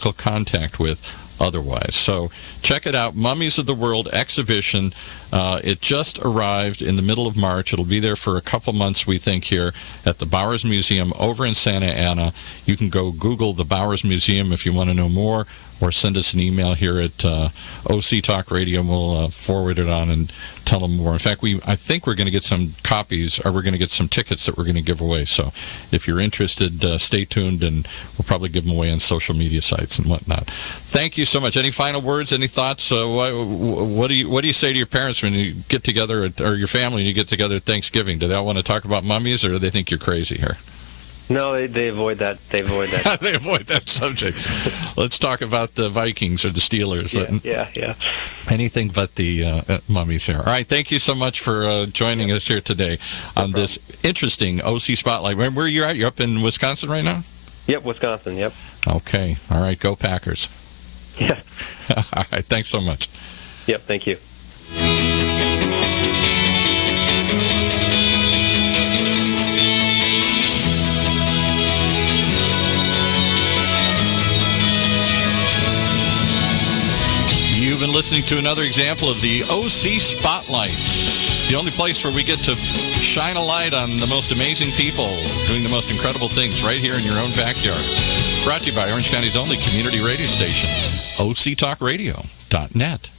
contact with otherwise. So check it out, Mummies of the World exhibition. It just arrived in the middle of March. It'll be there for a couple months, we think, here at the Bowers Museum over in Santa Ana. You can go Google the Bowers Museum if you want to know more, or send us an email here at OC Talk Radio, and we'll forward it on and tell them more. In fact, I think we're going to get some copies, or we're going to get some tickets that we're going to give away. So if you're interested, stay tuned, and we'll probably give them away on social media sites and whatnot. Thank you so much. Any final words, any thoughts? What do you say to your parents when you get together, or your family when you get together at Thanksgiving? Do they all want to talk about mummies, or do they think you're crazy here? No, they avoid that. They avoid that. They avoid that subject. Let's talk about the Vikings or the Steelers. Yeah. Anything but the mummies here. All right, thank you so much for joining us here today on this interesting OC Spotlight. Where are you at? You're up in Wisconsin right now? Yep, Wisconsin, yep. Okay, all right, go Packers. Yeah. All right, thanks so much. Yep, thank you. You've been listening to another example of the OC Spotlight, the only place where we get to shine a light on the most amazing people doing the most incredible things right here in your own backyard. Brought to you by Orange County's only community radio station, octalkradio.net.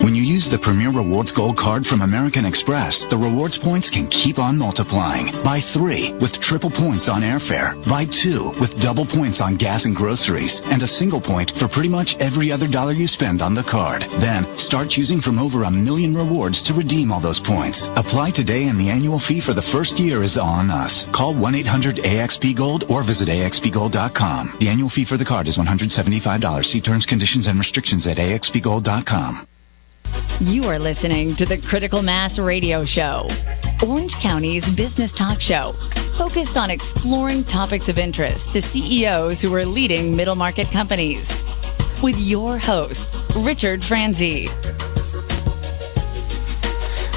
When you use the Premier Rewards Gold Card from American Express, the rewards points can keep on multiplying. Buy 3 with triple points on airfare. Buy 2 with double points on gas and groceries. And a single point for pretty much every other dollar you spend on the card. Then, start choosing from over 1 million rewards to redeem all those points. Apply today and the annual fee for the first year is on us. Call 1-800-AXP-GOLD or visit AXPGold.com. The annual fee for the card is $175. See terms, conditions, and restrictions at AXPGold.com. You are listening to the Critical Mass Radio Show, Orange County's business talk show, focused on exploring topics of interest to CEOs who are leading middle market companies. With your host, Ric Franzi.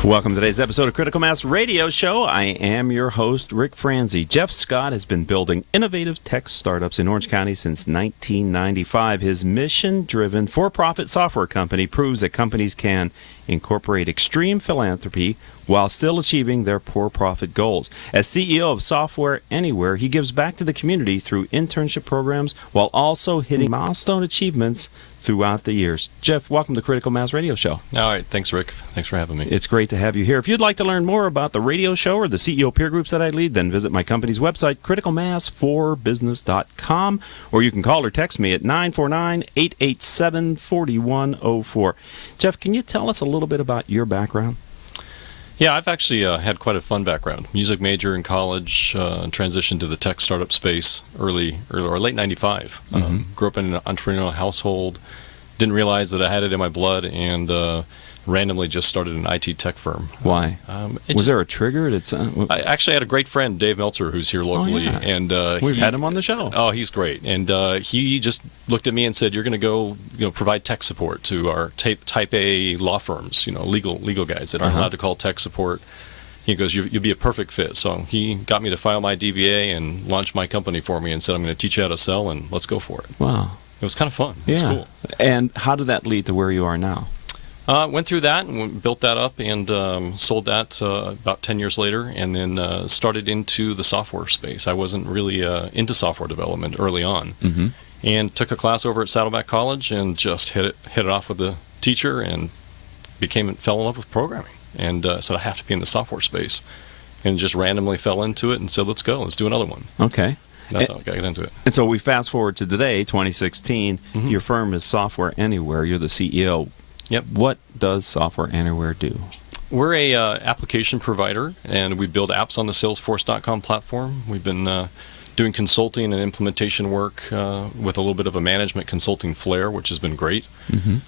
Welcome to today's episode of Critical Mass Radio Show. I am your host, Ric Franzi. Jeff Scott has been building innovative tech startups in Orange County since 1995. His mission-driven for-profit software company proves that companies can incorporate extreme philanthropy while still achieving their for-profit goals. As CEO of Software Anywhere, he gives back to the community through internship programs while also hitting milestone achievements throughout the years. Jeff, welcome to Critical Mass Radio Show. All right. Thanks, Rick. Thanks for having me. It's great to have you here. If you'd like to learn more about the radio show or the CEO peer groups that I lead, then visit my company's website, criticalmass4business.com, or you can call or text me at 949-887-4104. Jeff, can you tell us a little bit about your background? Yeah, I've actually had quite a fun background. Music major in college, transitioned to the tech startup space late 95. Grew up in an entrepreneurial household, didn't realize that I had it in my blood, and randomly just started an IT tech firm. Why? Was there a trigger? I actually had a great friend, Dave Meltzer, who's here locally. Oh, yeah. And we've had him on the show. Oh, he's great. And he just looked at me and said, "You're going to go, provide tech support to our type A law firms, legal guys that aren't allowed to call tech support." He goes, "You'll be a perfect fit." So he got me to file my DBA and launched my company for me and said, "I'm going to teach you how to sell, and let's go for it." Wow. It was kind of fun. Yeah. It was cool. And how did that lead to where you are now? Went through that and built that up and sold that about 10 years later, and then started into the software space. I wasn't really into software development early on, and took a class over at Saddleback College and just hit it off with the teacher and fell in love with programming, and said I have to be in the software space, and just randomly fell into it and said, let's do another one. Okay. That's how I got into it. And so we fast forward to today, 2016. Your firm is Software Anywhere. You're the CEO. Yep. What does Software Anywhere do? We're a application provider, and we build apps on the Salesforce.com platform. We've been doing consulting and implementation work with a little bit of a management consulting flair, which has been great.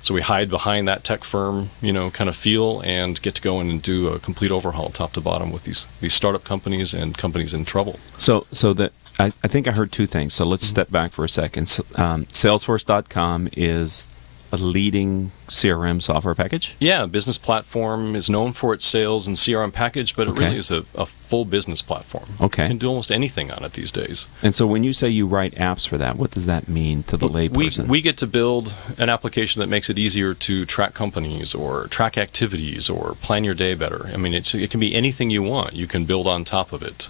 So we hide behind that tech firm, kind of feel, and get to go in and do a complete overhaul, top to bottom, with these startup companies and companies in trouble. So that I think I heard two things. So let's step back for a second. Salesforce.com is a leading CRM software package? Yeah, business platform is known for its sales and CRM package, but it really is a full business platform. Okay. You can do almost anything on it these days. And so when you say you write apps for that, what does that mean to the layperson? We get to build an application that makes it easier to track companies or track activities or plan your day better. I mean, it can be anything you want. You can build on top of it.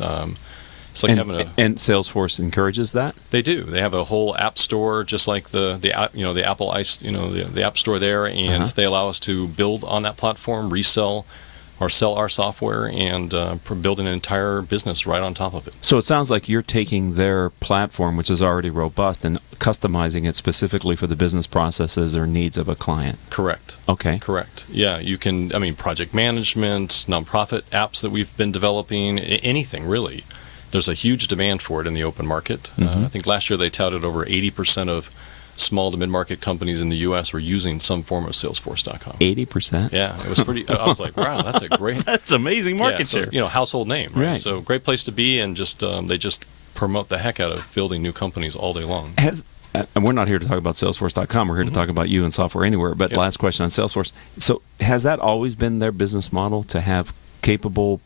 It's like having and Salesforce encourages that? They do. They have a whole app store, just like the Apple ice, the app store there, and they allow us to build on that platform, resell or sell our software, and build an entire business right on top of it. So it sounds like you're taking their platform, which is already robust, and customizing it specifically for the business processes or needs of a client. Correct. Okay. Correct. Yeah, you can. I mean, project management, nonprofit apps that we've been developing, anything really. There's a huge demand for it in the open market. I think last year they touted over 80% of small to mid-market companies in the U.S. were using some form of Salesforce.com. 80%? Yeah, it was pretty. I was like, wow, that's a great. That's amazing market share. Household name, right? Right. So great place to be, and just they just promote the heck out of building new companies all day long. And we're not here to talk about Salesforce.com. We're here to talk about you and Software Anywhere. But last question on Salesforce. So has that always been their business model, to have capable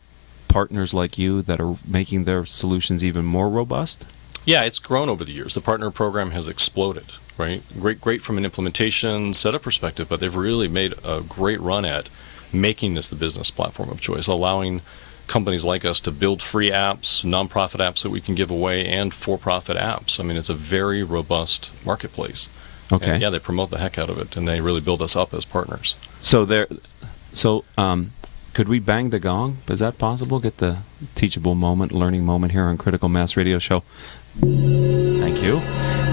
partners like you that are making their solutions even more robust? Yeah, it's grown over the years. The partner program has exploded, right? Great from an implementation setup perspective, but they've really made a great run at making this the business platform of choice, allowing companies like us to build free apps, nonprofit apps that we can give away, and for-profit apps. I mean, it's a very robust marketplace. Okay. And they promote the heck out of it, and they really build us up as partners. Could we bang the gong? Is that possible? Get the teachable moment, learning moment here on Critical Mass Radio Show. Thank you.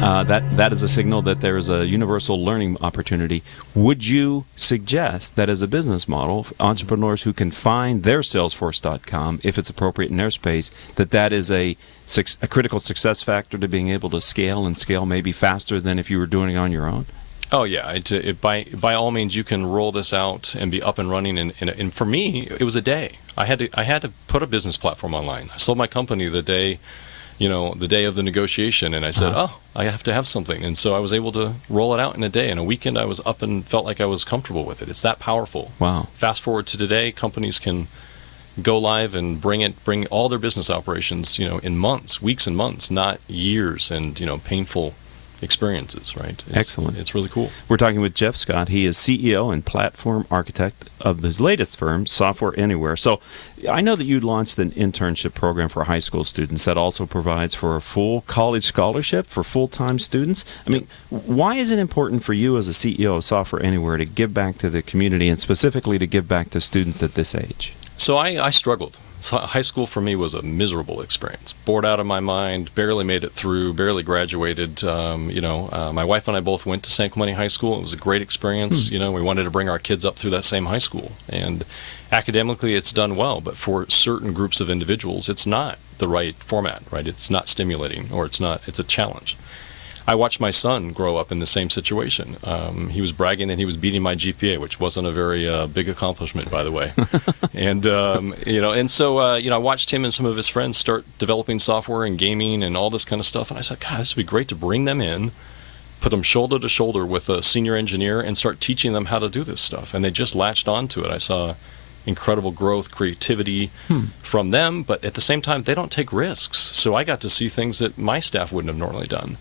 That is a signal that there is a universal learning opportunity. Would you suggest that as a business model, entrepreneurs who can find their Salesforce.com, if it's appropriate in their space, that is a critical success factor to being able to scale, and scale maybe faster than if you were doing it on your own? Oh yeah, by all means you can roll this out and be up and running. And for me, it was a day. I had to put a business platform online. I sold my company the day of the negotiation, and I said, I have to have something. And so I was able to roll it out in a day. In a weekend, I was up and felt like I was comfortable with it. It's that powerful. Wow. Fast forward to today, companies can go live and bring all their business operations, in months, weeks and months, not years and, painful experiences, right? Excellent. It's really cool. We're talking with Jeff Scott. He is CEO and platform architect of his latest firm, Software Anywhere. So I know that you launched an internship program for high school students that also provides for a full college scholarship for full-time students. I mean, why is it important for you as a CEO of Software Anywhere to give back to the community, and specifically to give back to students at this age? So I struggled. So high school for me was a miserable experience. Bored out of my mind, barely made it through, barely graduated. My wife and I both went to San Clemente High School. It was a great experience. We wanted to bring our kids up through that same high school. And academically, it's done well. But for certain groups of individuals, it's not the right format, right? It's not stimulating, or it's a challenge. I watched my son grow up in the same situation. He was bragging that he was beating my GPA, which wasn't a very big accomplishment, by the way. I watched him and some of his friends start developing software and gaming and all this kind of stuff. And I said, God, this would be great to bring them in, put them shoulder to shoulder with a senior engineer, and start teaching them how to do this stuff. And they just latched onto it. I saw incredible growth, creativity from them, but at the same time, they don't take risks. So I got to see things that my staff wouldn't have normally done.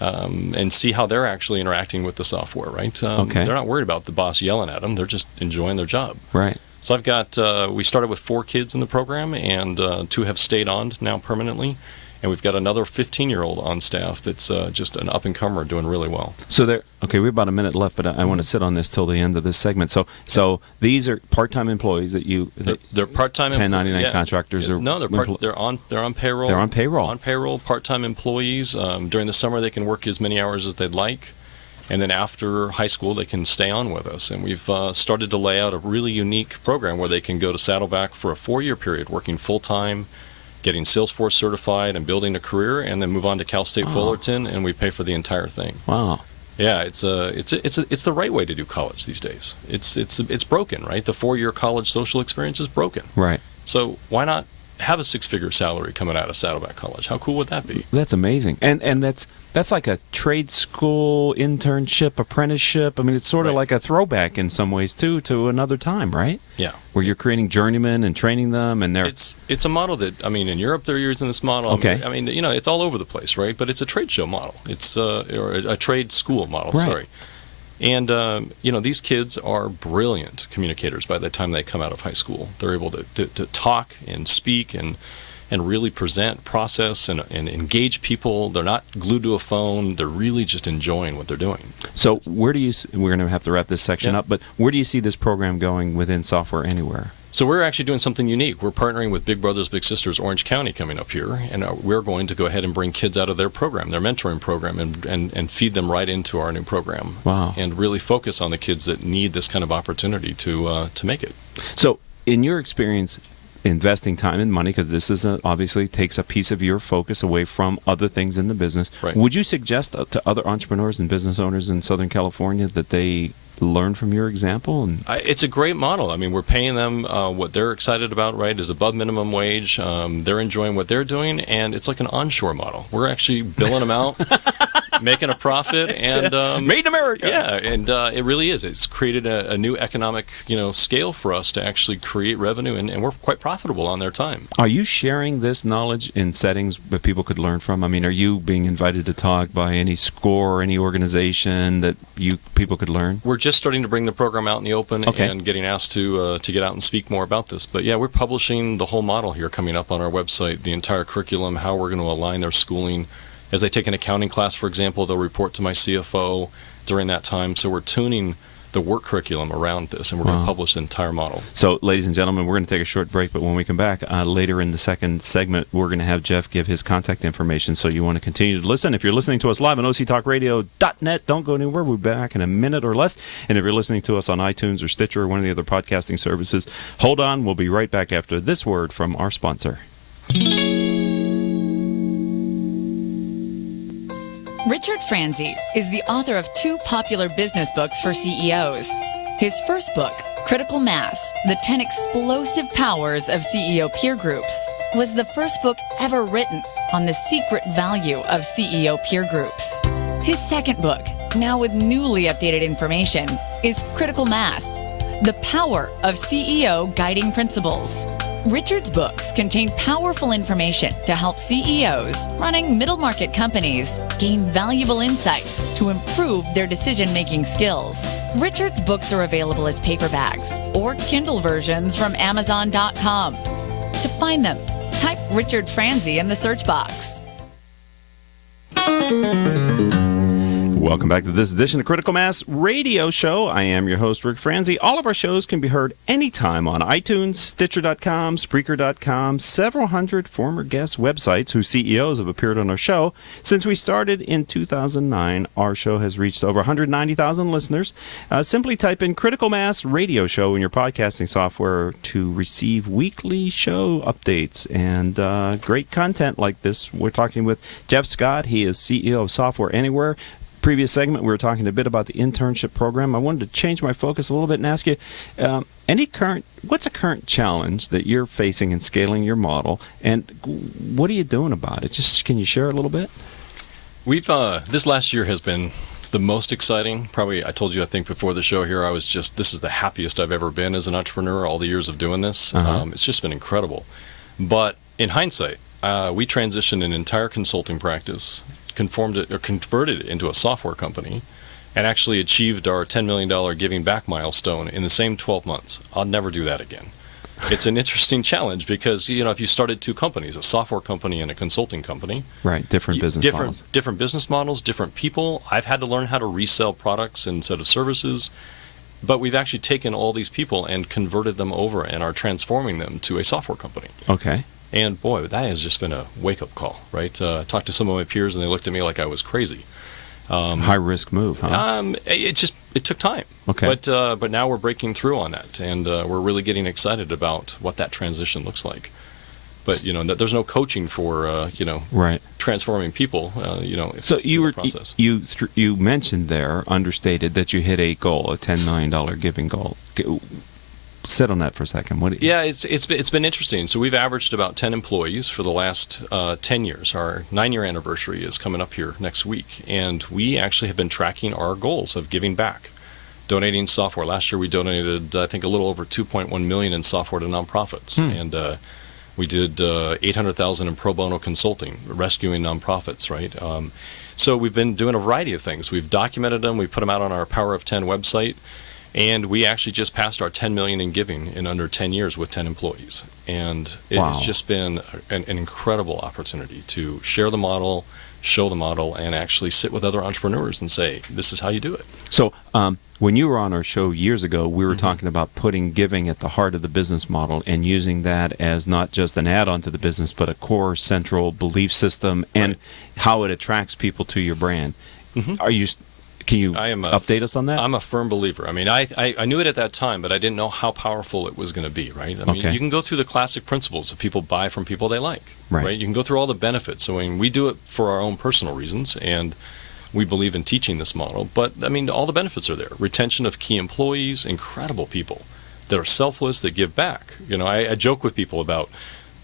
And see how they're actually interacting with the software, right? They're not worried about the boss yelling at them. They're just enjoying their job. Right. So I've got, we started with 4 kids in the program, and 2 have stayed on now permanently. And we've got another 15-year-old on staff that's just an up-and-comer doing really well. So we have about a minute left, but I want to sit on this till the end of this segment. So these are part-time employees that they're part-time 1099 contractors. They're on payroll. They're on payroll. On payroll, part-time employees. During the summer, they can work as many hours as they'd like. And then after high school, they can stay on with us. And we've started to lay out a really unique program where they can go to Saddleback for a 4-year period, working full-time, getting Salesforce certified and building a career, and then move on to Cal State Fullerton, and we pay for the entire thing. Wow. Yeah, it's the right way to do college these days. It's broken, right? The 4-year college social experience is broken. Right. So why not have a six-figure salary coming out of Saddleback College. How cool would that be? That's amazing. And that's like a trade school internship, apprenticeship. I mean, it's sort of Right. like a throwback in some ways too to another time, right? Yeah. Where you're creating journeymen and training them, and they're It's a model that, I mean, in Europe they're using this model. Okay. I mean, it's all over the place, right? But it's a trade show model. It's or a trade school model. Right. Sorry. And these kids are brilliant communicators by the time they come out of high school. They're able to talk and speak and really present, process, and engage people. They're not glued to a phone. They're really just enjoying what they're doing. So where do you? We're going to have to wrap this section Yeah. up, but where do you see this program going within Software Anywhere? So we're actually doing something unique. We're partnering with Big Brothers Big Sisters Orange County coming up here, and we're going to go ahead and bring kids out of their program, their mentoring program, and feed them right into our new program. Wow. And really focus on the kids that need this kind of opportunity to make it. So, in your experience, investing time and money, because this is obviously takes a piece of your focus away from other things in the business. Right. Would you suggest to other entrepreneurs and business owners in Southern California that they learn from your example? And It's a great model. I mean, we're paying them what they're excited about, right, is above minimum wage. They're enjoying what they're doing, and it's like an onshore model. We're actually billing them out, making a profit, and Made in America. Yeah, and it really is. It's created a new economic, scale for us to actually create revenue, and we're quite profitable on their time. Are you sharing this knowledge in settings that people could learn from? I mean, are you being invited to talk by any SCORE or any organization that people could learn? We're just starting to bring the program out in the open Okay. and getting asked to get out and speak more about this. But yeah, we're publishing the whole model here coming up on our website, the entire curriculum, how we're going to align their schooling. As they take an accounting class, for example, they'll report to my CFO during that time. So we're tuning the work curriculum around this, and we're going to publish the entire model. So, ladies and gentlemen, we're going to take a short break, but when we come back later in the second segment, we're going to have Jeff give his contact information, so you want to continue to listen. If you're listening to us live on octalkradio.net, don't go anywhere. We'll be back in a minute or less. And if you're listening to us on iTunes or Stitcher or one of the other podcasting services, hold on. We'll be right back after this word from our sponsor. Richard Franzi is the author of 2 popular business books for CEOs. His first book, Critical Mass, The 10 Explosive Powers of CEO Peer Groups, was the first book ever written on the secret value of CEO peer groups. His second book, now with newly updated information, is Critical Mass, The Power of CEO Guiding Principles. Richard's books contain powerful information to help CEOs running middle market companies gain valuable insight to improve their decision-making skills. Richard's books are available as paperbacks or Kindle versions from Amazon.com. To find them, type Richard Franzi in the search box. Welcome back to this edition of Critical Mass Radio Show. I am your host, Ric Franzi. All of our shows can be heard anytime on iTunes, Stitcher.com, Spreaker.com, several hundred former guest websites whose CEOs have appeared on our show. Since we started in 2009, our show has reached over 190,000 listeners. Simply type in Critical Mass Radio Show in your podcasting software to receive weekly show updates and great content like this. We're talking with Jeff Scott. He is CEO of Software Anywhere. Previous segment, we were talking a bit about the internship program. I wanted to change my focus a little bit and ask you, what's a current challenge that you're facing in scaling your model, and what are you doing about it? Can you share a little bit? We've this last year has been the most exciting. Probably, I told you, I think before the show here, this is the happiest I've ever been as an entrepreneur. All the years of doing this, it's just been incredible. But in hindsight, we transitioned an entire consulting practice, converted it into a software company, and actually achieved our $10 million giving back milestone in the same 12 months. I'll never do that again. It's an interesting challenge because, if you started 2 companies, a software company and a consulting company. Right, different business models. Different business models, different people. I've had to learn how to resell products instead of services. But we've actually taken all these people and converted them over and are transforming them to a software company. Okay. And boy, that has just been a wake-up call, right? I talked to some of my peers, and they looked at me like I was crazy. High-risk move, huh? It took time. Okay. But now we're breaking through on that, and we're really getting excited about what that transition looks like. But there's no coaching for right. transforming people. So process. You mentioned there, understated, that you hit a goal, a $10 million giving goal. sit on that for a second. Yeah, it's been interesting. So we've averaged about 10 employees for the last 10 years. Our 9-year anniversary is coming up here next week, and we actually have been tracking our goals of giving back, donating software. Last year we donated, I think, a little over $2.1 million in software to nonprofits, and we did $800,000 in pro bono consulting, rescuing nonprofits, right? So we've been doing a variety of things. We've documented them. We put them out on our Power of 10 website. And we actually just passed our $10 million in giving in under 10 years with 10 employees. And it has just been an incredible opportunity to share the model, show the model, and actually sit with other entrepreneurs and say, this is how you do it. So when you were on our show years ago, we were talking about putting giving at the heart of the business model and using that as not just an add-on to the business, but a core central belief system and how it attracts people to your brand. Can you update us on that? I'm a firm believer. I mean, I knew it at that time, but I didn't know how powerful it was going to be, right? I mean, you can go through the classic principles of people buy from people they like, right? You can go through all the benefits. So I mean, we do it for our own personal reasons, and we believe in teaching this model. But, I mean, all the benefits are there. Retention of key employees, incredible people that are selfless, that give back. You know, I joke with people about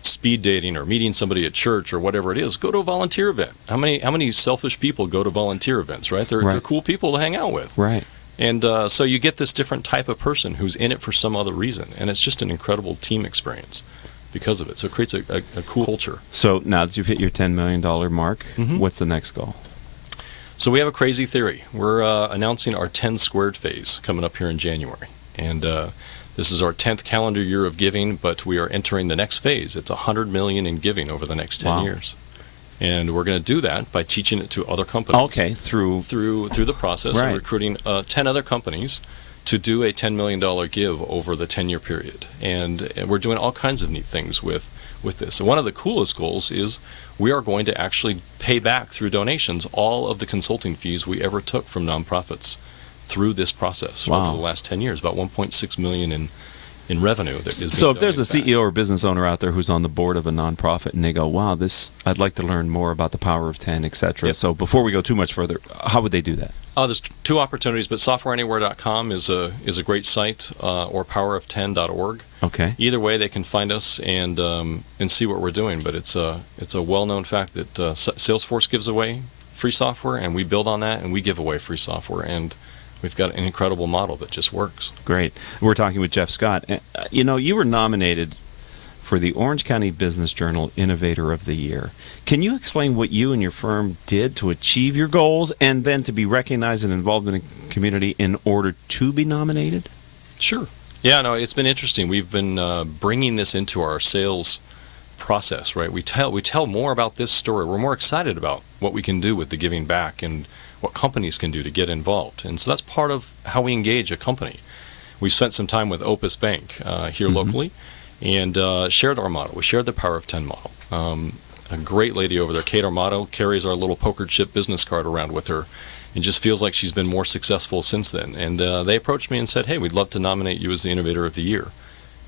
speed dating or meeting somebody at church or whatever it is. Go to a volunteer event. How many selfish people go to volunteer events, right? They're cool people to hang out with. Right. And so you get this different type of person who's in it for some other reason. And it's just an incredible team experience because of it. So it creates a cool culture. So now that you've hit your $10 million mark, what's the next goal? So we have a crazy theory. We're announcing our 10 squared phase coming up here in January. And this is our 10th calendar year of giving, but we are entering the next phase. It's $100 million in giving over the next 10 years. And we're going to do that by teaching it to other companies. Okay, through the process and recruiting 10 other companies to do a $10 million give over the 10-year period. And we're doing all kinds of neat things with this. So one of the coolest goals is we are going to actually pay back through donations all of the consulting fees we ever took from nonprofits through this process over the last 10 years, about $1.6 million in revenue. So if there's a CEO or business owner out there who's on the board of a nonprofit and they go, wow, I'd like to learn more about the Power of 10, etc. Yep. So before we go too much further, how would they do that? There's two opportunities, but softwareanywhere.com is a great site, or powerof10.org. Okay. Either way, they can find us and see what we're doing. But it's a well-known fact that Salesforce gives away free software, and we build on that, and we give away free software. And we've got an incredible model that just works. Great. We're talking with Jeff Scott. You know, you were nominated for the Orange County Business Journal Innovator of the Year. Can you explain what you and your firm did to achieve your goals and then to be recognized and involved in the community in order to be nominated? Sure. Yeah, no, it's been interesting. We've been bringing this into our sales process, right? We tell more about this story. We're more excited about what we can do with the giving back and what companies can do to get involved. And so that's part of how we engage a company. We've spent some time with Opus Bank here locally and shared our model. We shared the Power of 10 model. A great lady over there, Kate Armato, carries our little poker chip business card around with her and just feels like she's been more successful since then. And they approached me and said, hey, we'd love to nominate you as the Innovator of the Year.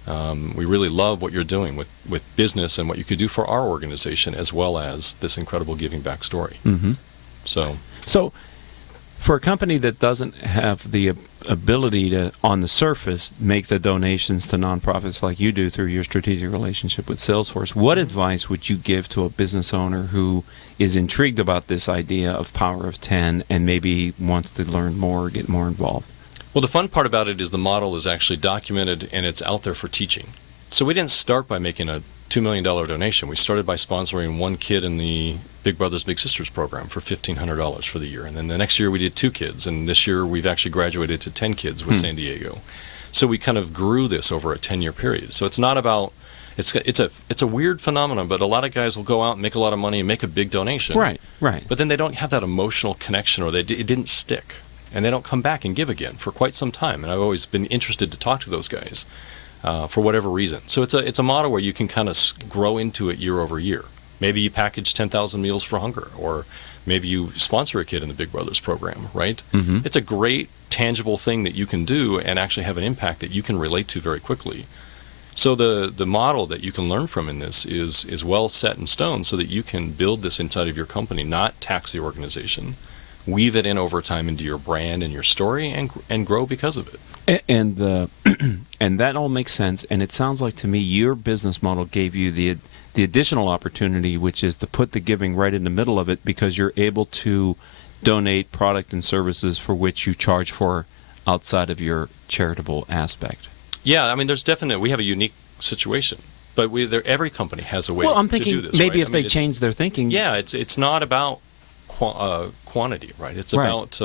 We really love what you're doing with business and what you could do for our organization as well as this incredible giving back story. So for a company that doesn't have the ability to, on the surface, make the donations to nonprofits like you do through your strategic relationship with Salesforce, what advice would you give to a business owner who is intrigued about this idea of Power of 10 and maybe wants to learn more or get more involved? Well, the fun part about it is the model is actually documented and it's out there for teaching. So we didn't start by making a $2 million donation. We started by sponsoring one kid in the Big Brothers Big Sisters program for $1,500 for the year. And then the next year we did 2 kids. And this year we've actually graduated to 10 kids with San Diego. So we kind of grew this over a 10-year period. So it's not about, it's a weird phenomenon, but a lot of guys will go out and make a lot of money and make a big donation. Right. But then they don't have that emotional connection or it didn't stick. And they don't come back and give again for quite some time. And I've always been interested to talk to those guys for whatever reason. So it's a model where you can kind of grow into it year over year. Maybe you package 10,000 meals for hunger, or maybe you sponsor a kid in the Big Brothers program, right? It's a great, tangible thing that you can do and actually have an impact that you can relate to very quickly. So the model that you can learn from in this is well set in stone so that you can build this inside of your company, not tax the organization, weave it in over time into your brand and your story, and grow because of it. And the And that all makes sense. And it sounds like to me your business model gave you the additional opportunity, which is to put the giving right in the middle of it, because you're able to donate product and services for which you charge for outside of your charitable aspect. Yeah, I mean, we have a unique situation, but every company has a way I'm to thinking do this. maybe right? if they change their thinking. Yeah, it's not about quantity, right? It's about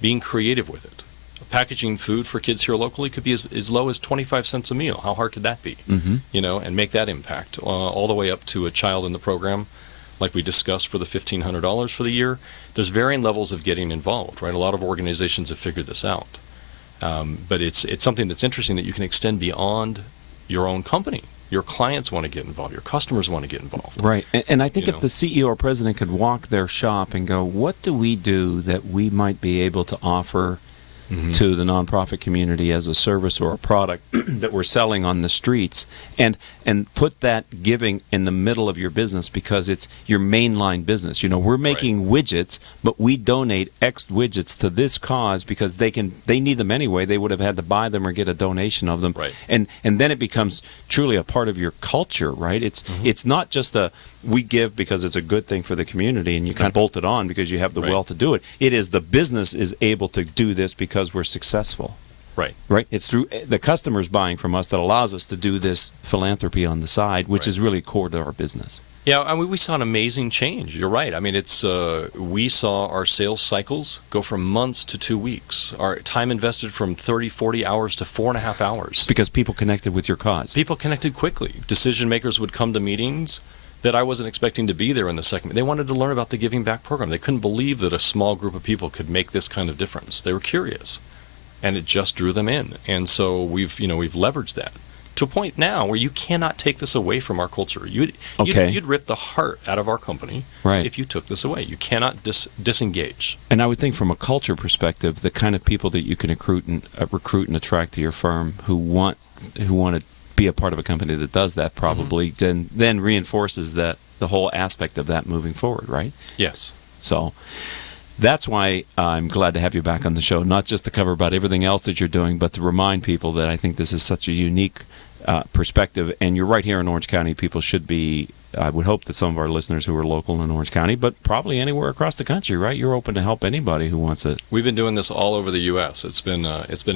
being creative with it. Packaging food for kids here locally could be as low as 25 cents a meal. How hard could that be? Mm-hmm. And make that impact all the way up to a child in the program, like we discussed for the $1,500 for the year. There's varying levels of getting involved, right? A lot of organizations have figured this out. But it's something that's interesting that you can extend beyond your own company. Your clients want to get involved. Your customers want to get involved. Right. And I think if the CEO or president could walk their shop and go, what do we do that we might be able to offer to the nonprofit community as a service or a product that we're selling on the streets, and put that giving in the middle of your business, because it's your mainline business. We're making widgets, but we donate X widgets to this cause because they need them anyway. They would have had to buy them or get a donation of them. Right. And then it becomes truly a part of your culture, right? It's not just we give because it's a good thing for the community and you kind of bolt it on because you have the wealth to do it. It is the business is able to do this because we're successful. Right. Right? It's through the customers buying from us that allows us to do this philanthropy on the side, which is really core to our business. Yeah, I mean, we saw an amazing change. You're right. I mean, we saw our sales cycles go from months to 2 weeks. Our time invested from 30, 40 hours to 4.5 hours. Because people connected with your cause. People connected quickly. Decision makers would come to meetings that I wasn't expecting to be there in the second. They wanted to learn about the Giving Back program. They couldn't believe that a small group of people could make this kind of difference. They were curious, and it just drew them in. And so we've leveraged that to a point now where you cannot take this away from our culture. You'd rip the heart out of our company if you took this away. You cannot disengage. And I would think from a culture perspective, the kind of people that you can recruit and attract to your firm who want to be a part of a company that does that probably then reinforces the whole aspect of that moving forward, right? Yes. So that's why I'm glad to have you back on the show, not just to cover about everything else that you're doing, but to remind people that I think this is such a unique perspective. And you're right here in Orange County. People should be, I would hope that some of our listeners who are local in Orange County, but probably anywhere across the country, right? You're open to help anybody who wants it. We've been doing this all over the U.S. It's been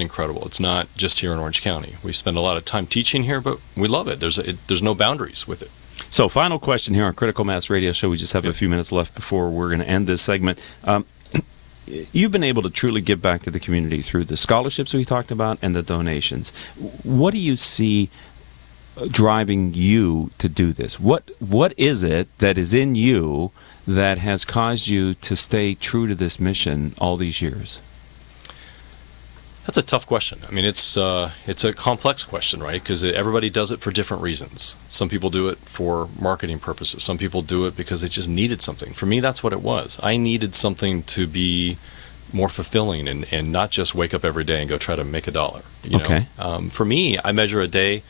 incredible. It's not just here in Orange County. We spend a lot of time teaching here, but we love it. There's no boundaries with it. So final question here on Critical Mass Radio Show. We just have a few minutes left before we're going to end this segment. You've been able to truly give back to the community through the scholarships we talked about and the donations. What do you see driving you to do this? What is it that is in you that has caused you to stay true to this mission all these years? That's a tough question. I mean, it's a complex question, right? Because everybody does it for different reasons. Some people do it for marketing purposes. Some people do it because they just needed something. For me, that's what it was. I needed something to be more fulfilling and not just wake up every day and go try to make $1. You know? For me, I measure a day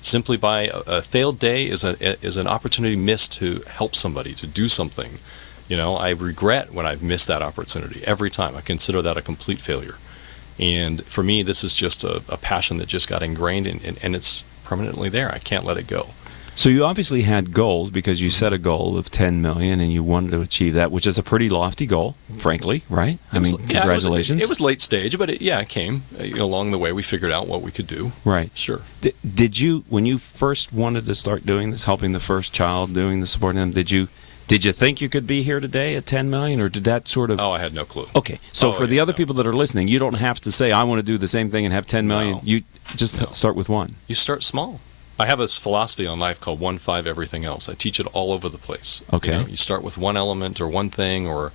simply by a failed day is an opportunity missed to help somebody, to do something. I regret when I've missed that opportunity every time. I consider that a complete failure. And for me, this is just a passion that just got ingrained and it's permanently there. I can't let it go. So you obviously had goals because you set a goal of $10 million and you wanted to achieve that, which is a pretty lofty goal, frankly, right? Congratulations. It was late stage, but it came. Along the way, we figured out what we could do. Right. Sure. Did you, when you first wanted to start doing this, helping the first child, doing the supporting them, did you think you could be here today at $10 million, or did that sort of... Oh, I had no clue. Okay. So for the other people that are listening, you don't have to say, I want to do the same thing and have $10 million. You just start with one. You start small. I have this philosophy on life called 1-5 everything else. I teach it all over the place. Okay. You start with one element or one thing or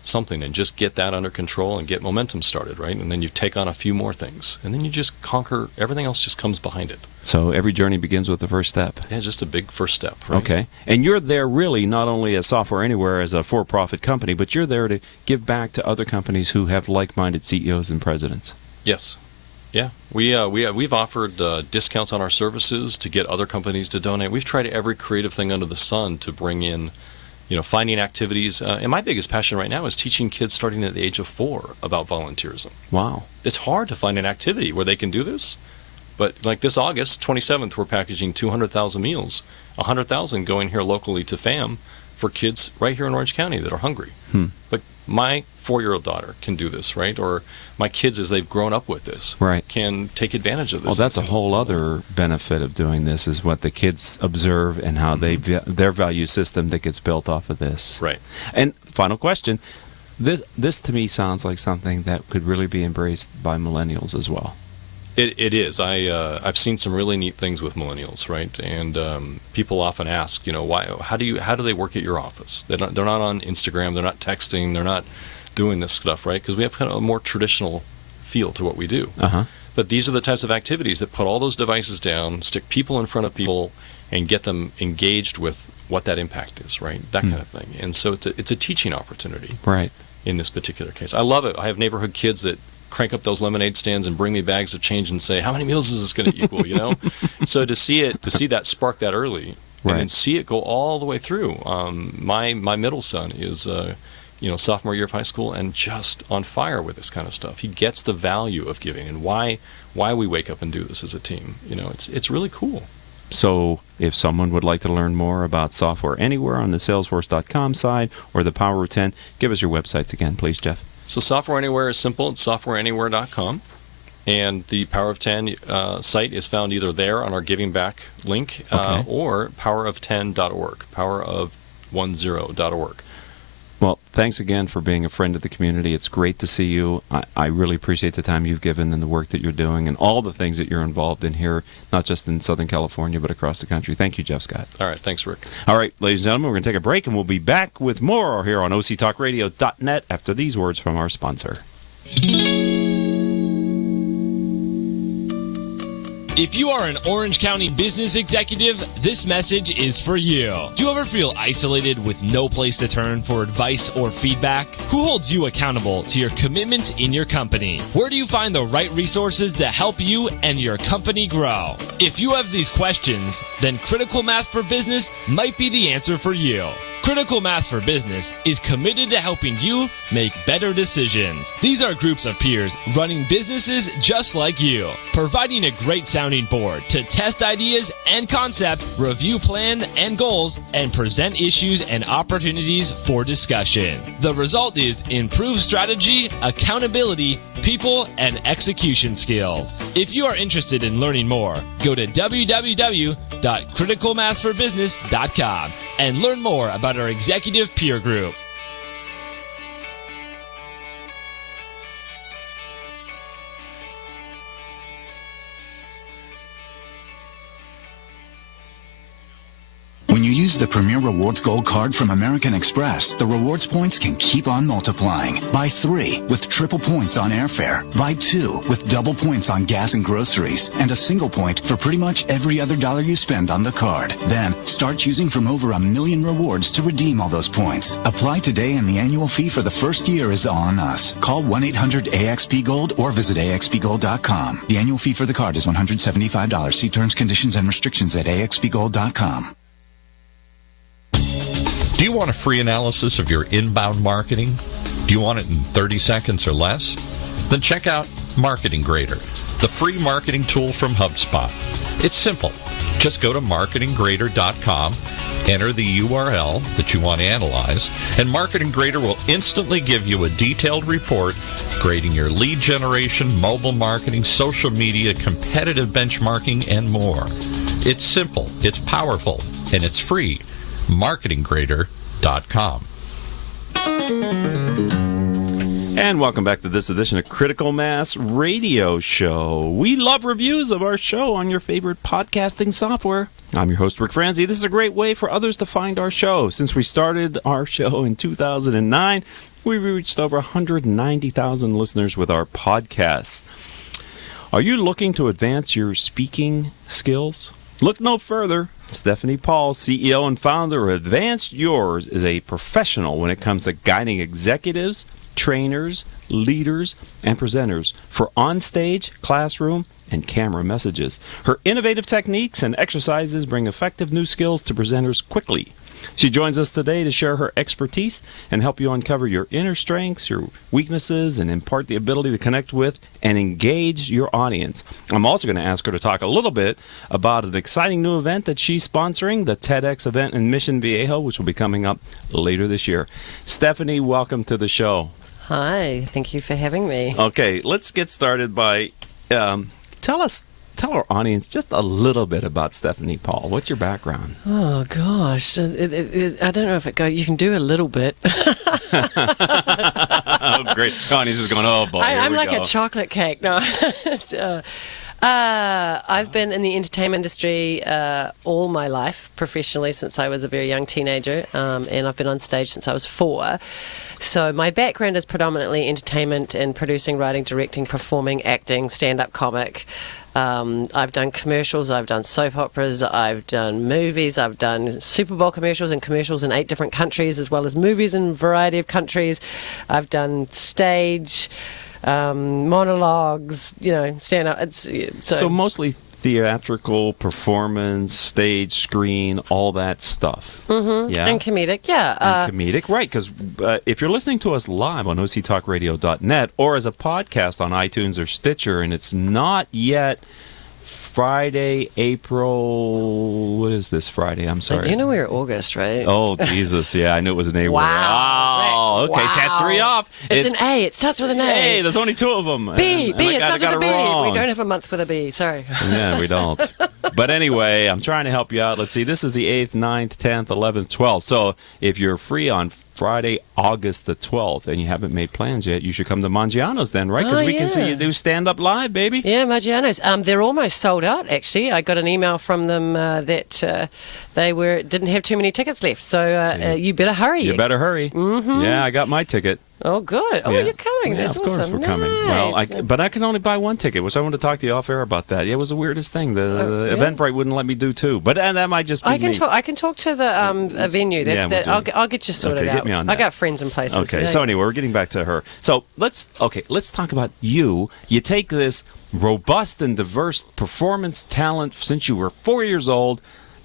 something and just get that under control and get momentum started, right? And then you take on a few more things. And then you just conquer, everything else just comes behind it. So every journey begins with the first step. Yeah, just a big first step, right? Okay. And you're there really not only as Software Anywhere as a for-profit company, but you're there to give back to other companies who have like-minded CEOs and presidents. Yes. Yeah. We've offered discounts on our services to get other companies to donate. We've tried every creative thing under the sun to bring in, finding activities. And my biggest passion right now is teaching kids starting at the age of 4 about volunteerism. Wow. It's hard to find an activity where they can do this. But like this August 27th, we're packaging 200,000 meals, 100,000 going here locally to FAM for kids right here in Orange County that are hungry. But my 4-year-old daughter can do this, right? Or my kids, as they've grown up with this, Right. can take advantage of this. Well, that's a whole other benefit of doing this is what the kids observe and how their value system that gets built off of this. Right. And final question, this to me sounds like something that could really be embraced by millennials as well. It is. I've seen some really neat things with millennials, right? And people often ask, why? How do they work at your office? They're not on Instagram. They're not texting. They're not doing this stuff, right? Because we have kind of a more traditional feel to what we do. But these are the types of activities that put all those devices down, stick people in front of people, and get them engaged with what that impact is, right? That kind of thing. And so it's a teaching opportunity, right? In this particular case, I love it. I have neighborhood kids that crank up those lemonade stands and bring me bags of change and say, how many meals is this going to equal, So to see that spark that early, Right. and then see it go all the way through. My middle son is, sophomore year of high school and just on fire with this kind of stuff. He gets the value of giving and why we wake up and do this as a team. It's really cool. So if someone would like to learn more about Software Anywhere on the Salesforce.com side or the Power of 10, give us your websites again, please, Jeff. So Software Anywhere is simple. It's softwareanywhere.com. And the Power of 10 site is found either there on our Giving Back link or powerof10.org, powerof10.org. Well, thanks again for being a friend of the community. It's great to see you. I really appreciate the time you've given and the work that you're doing and all the things that you're involved in here, not just in Southern California, but across the country. Thank you, Jeff Scott. All right. Thanks, Rick. All right, ladies and gentlemen, we're going to take a break, and we'll be back with more here on OCTalkRadio.net after these words from our sponsor. If you are an Orange County business executive, this message is for you. Do you ever feel isolated with no place to turn for advice or feedback? Who holds you accountable to your commitments in your company? Where do you find the right resources to help you and your company grow? If you have these questions, then Critical Mass for Business might be the answer for you. Critical Mass for Business is committed to helping you make better decisions. These are groups of peers running businesses just like you, providing a great sounding board to test ideas and concepts, review plans and goals, and present issues and opportunities for discussion. The result is improved strategy, accountability, people, and execution skills. If you are interested in learning more, go to www.criticalmassforbusiness.com and learn more about our executive peer group. When you use the Premier Rewards Gold Card from American Express, the rewards points can keep on multiplying. Buy 3 with triple points on airfare. Buy 2 with double points on gas and groceries. And a single point for pretty much every other dollar you spend on the card. Then, start choosing from over 1 million rewards to redeem all those points. Apply today and the annual fee for the first year is on us. Call 1-800-AXP-GOLD or visit axpgold.com. The annual fee for the card is $175. See terms, conditions, and restrictions at axpgold.com. Do you want a free analysis of your inbound marketing? Do you want it in 30 seconds or less? Then check out Marketing Grader, the free marketing tool from HubSpot. It's simple. Just go to marketinggrader.com, enter the URL that you want to analyze, and Marketing Grader will instantly give you a detailed report grading your lead generation, mobile marketing, social media, competitive benchmarking, and more. It's simple, it's powerful, and it's free. marketinggrader.com. And welcome back to this edition of Critical Mass Radio Show. We love reviews of our show on your favorite podcasting software. I'm your host, Ric Franzi. This is a great way for others to find our show. Since we started our show in 2009, we've reached over 190,000 listeners with our podcasts. Are you looking to advance your speaking skills? Look no further. Stephanie Paul, CEO and founder of Advanced Yours, is a professional when it comes to guiding executives, trainers, leaders, and presenters for onstage, classroom, and camera messages. Her innovative techniques and exercises bring effective new skills to presenters quickly. She joins us today to share her expertise and help you uncover your inner strengths, your weaknesses, and impart the ability to connect with and engage your audience. I'm also going to ask her to talk a little bit about an exciting new event that she's sponsoring, the TEDx event in Mission Viejo, which will be coming up later this year. Stephanie, welcome to the show. Hi, thank you for having me. Okay, let's get started by tell our audience just a little bit about Stephanie Paul. What's your background? Oh gosh, I don't know if you can do a little bit. Oh, great. Connie's is going, oh boy. I'm like a chocolate cake. No, I've been in the entertainment industry all my life, professionally, since I was a very young teenager, and I've been on stage since I was 4. So my background is predominantly entertainment and producing, writing, directing, performing, acting, stand-up comic. I've done commercials, I've done soap operas, I've done movies, I've done Super Bowl commercials and commercials in 8 different countries, as well as movies in a variety of countries. I've done stage, monologues, stand-up. So mostly theatrical, performance, stage, screen, all that stuff. Mm-hmm. Yeah. And comedic, yeah. And comedic, right, because if you're listening to us live on octalkradio.net or as a podcast on iTunes or Stitcher, and it's not yet Friday, April, what is this Friday? I'm sorry. You know we're August, right? Oh, Jesus, yeah, I knew it was an A. Wow. Oh, okay, set 3 off. It's an A, it starts with an A. Hey, there's only 2 of them. B, it starts with a B. Wrong. We don't have a month with a B, sorry. Yeah, we don't. But anyway, I'm trying to help you out. Let's see, this is the 8th, 9th, 10th, 11th, 12th. So if you're free on Friday, August the 12th, and you haven't made plans yet, you should come to Mangiano's then, right? Because we can see you do stand-up live, baby. Yeah, Mangiano's. They're almost sold out, actually. I got an email from them that they didn't have too many tickets left. So you better hurry. You better hurry. Mm-hmm. Yeah, I got my ticket. Oh, good. Oh, yeah. You're coming. Yeah, That's of awesome. course we're coming. Nice. Well, but I can only buy 1 ticket, which I want to talk to you off air about that. Yeah, it was the weirdest thing. The Eventbrite wouldn't let me do 2, but that might just be I can talk to the venue. I'll get you sorted out. Get me on that. I got friends in places. Okay. So anyway, we're getting back to her. So let's talk about you. You take this robust and diverse performance talent since you were 4 years old.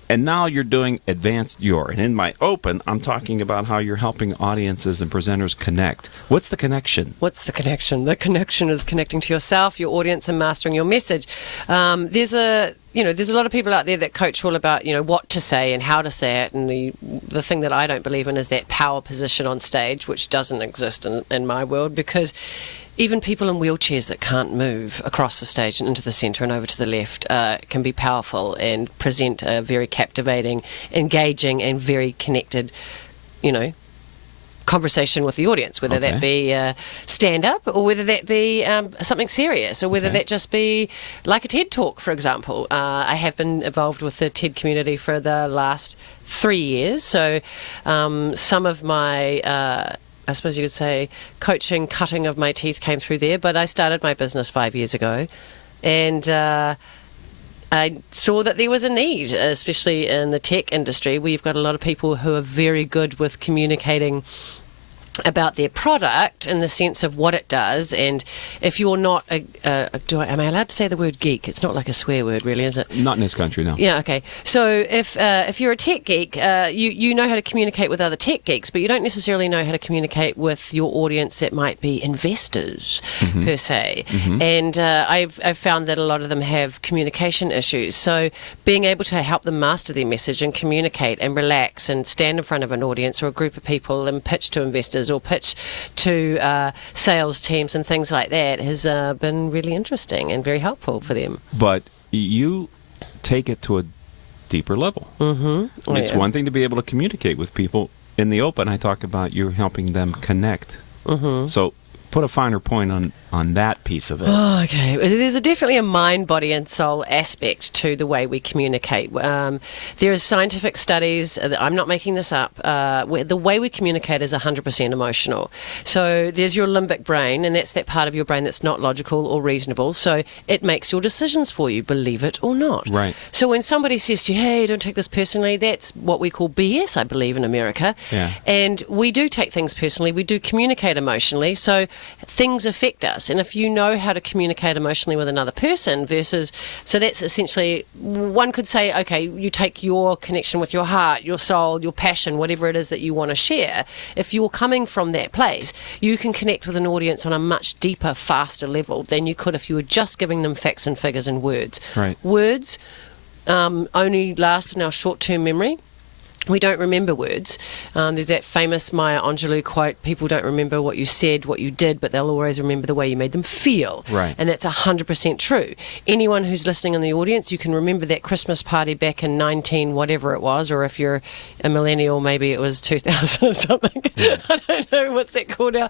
And now you're doing advanced your. And in my open, I'm talking about how you're helping audiences and presenters connect. What's the connection? What's the connection? The connection is connecting to yourself, your audience, and mastering your message. There's a lot of people out there that coach all about, what to say and how to say it. And the thing that I don't believe in is that power position on stage, which doesn't exist in my world, because even people in wheelchairs that can't move across the stage and into the centre and over to the left can be powerful and present a very captivating, engaging, and very connected, conversation with the audience, whether that be stand-up or whether that be something serious or whether that just be like a TED Talk, for example. I have been involved with the TED community for the last 3 years, so some of my I suppose you could say coaching, cutting of my teeth came through there, but I started my business 5 years ago, and I saw that there was a need, especially in the tech industry, where you've got a lot of people who are very good with communicating about their product in the sense of what it does. And if you're not am I allowed to say the word geek? It's not like a swear word, really, is it? Not in this country, no. Yeah, okay. So if you're a tech geek, you know how to communicate with other tech geeks, but you don't necessarily know how to communicate with your audience that might be investors, per se. Mm-hmm. And I've found that a lot of them have communication issues. So being able to help them master their message and communicate and relax and stand in front of an audience or a group of people and pitch to investors or pitch to sales teams and things like that has been really interesting and very helpful for them. But you take it to a deeper level. Mm-hmm. It's one thing to be able to communicate with people. In the open, I talk about you helping them connect. Mm-hmm. So put a finer point on that piece of it. Oh, okay. There's definitely a mind, body, and soul aspect to the way we communicate. There are scientific studies, I'm not making this up, where the way we communicate is 100% emotional. So there's your limbic brain, and that's that part of your brain that's not logical or reasonable. So it makes your decisions for you, believe it or not. Right. So when somebody says to you, hey, don't take this personally, that's what we call BS, I believe, in America. Yeah. And we do take things personally. We do communicate emotionally. So things affect us. this. And if you know how to communicate emotionally with another person versus, so that's essentially, one could say, okay, you take your connection with your heart, your soul, your passion, whatever it is that you want to share. If you're coming from that place, you can connect with an audience on a much deeper, faster level than you could if you were just giving them facts and figures and words. Right. Words only last in our short-term memory. We don't remember words. There's that famous Maya Angelou quote, people don't remember what you said, what you did, but they'll always remember the way you made them feel. Right. And that's 100% true. Anyone who's listening in the audience, you can remember that Christmas party back in 19 whatever it was, or if you're a millennial, maybe it was 2000 or something. Yeah. I don't know what's that called now.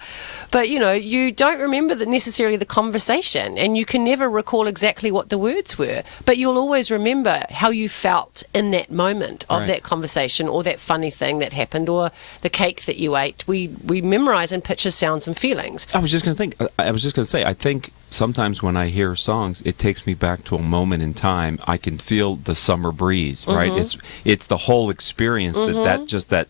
But, you don't remember necessarily the conversation, and you can never recall exactly what the words were, but you'll always remember how you felt in that moment of that conversation, or that funny thing that happened, or the cake that you ate. We memorize in pictures, sounds, and feelings. I was just going to say, I think sometimes when I hear songs, it takes me back to a moment in time. I can feel the summer breeze, right? It's the whole experience that